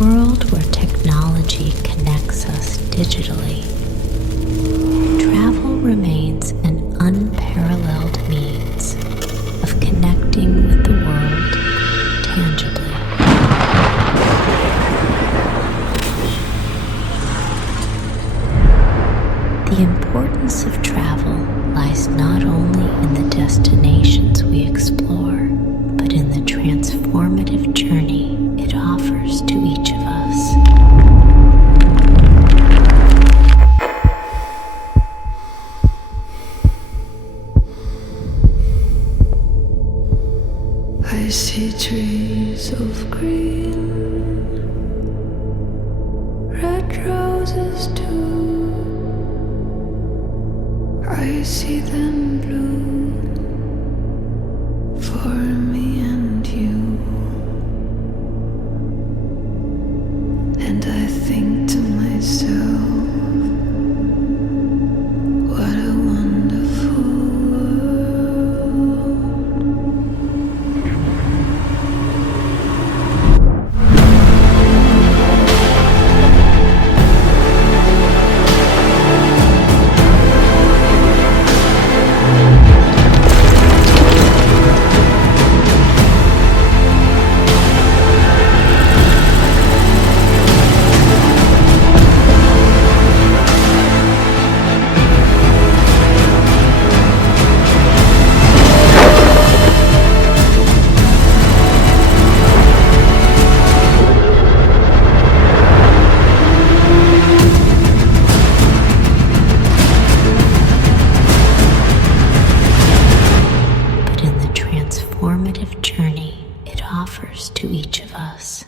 world where technology connects us digitally, travel remains an unparalleled means of connecting with the world tangibly. The importance of travel lies not only in the destinations we explore, but in the transformative journey it offers to each of us. I see trees of green, red roses too. I see them bloom for me and you. And I think to myself, what a wonderful world. But in the transformative journey it offers to each of us.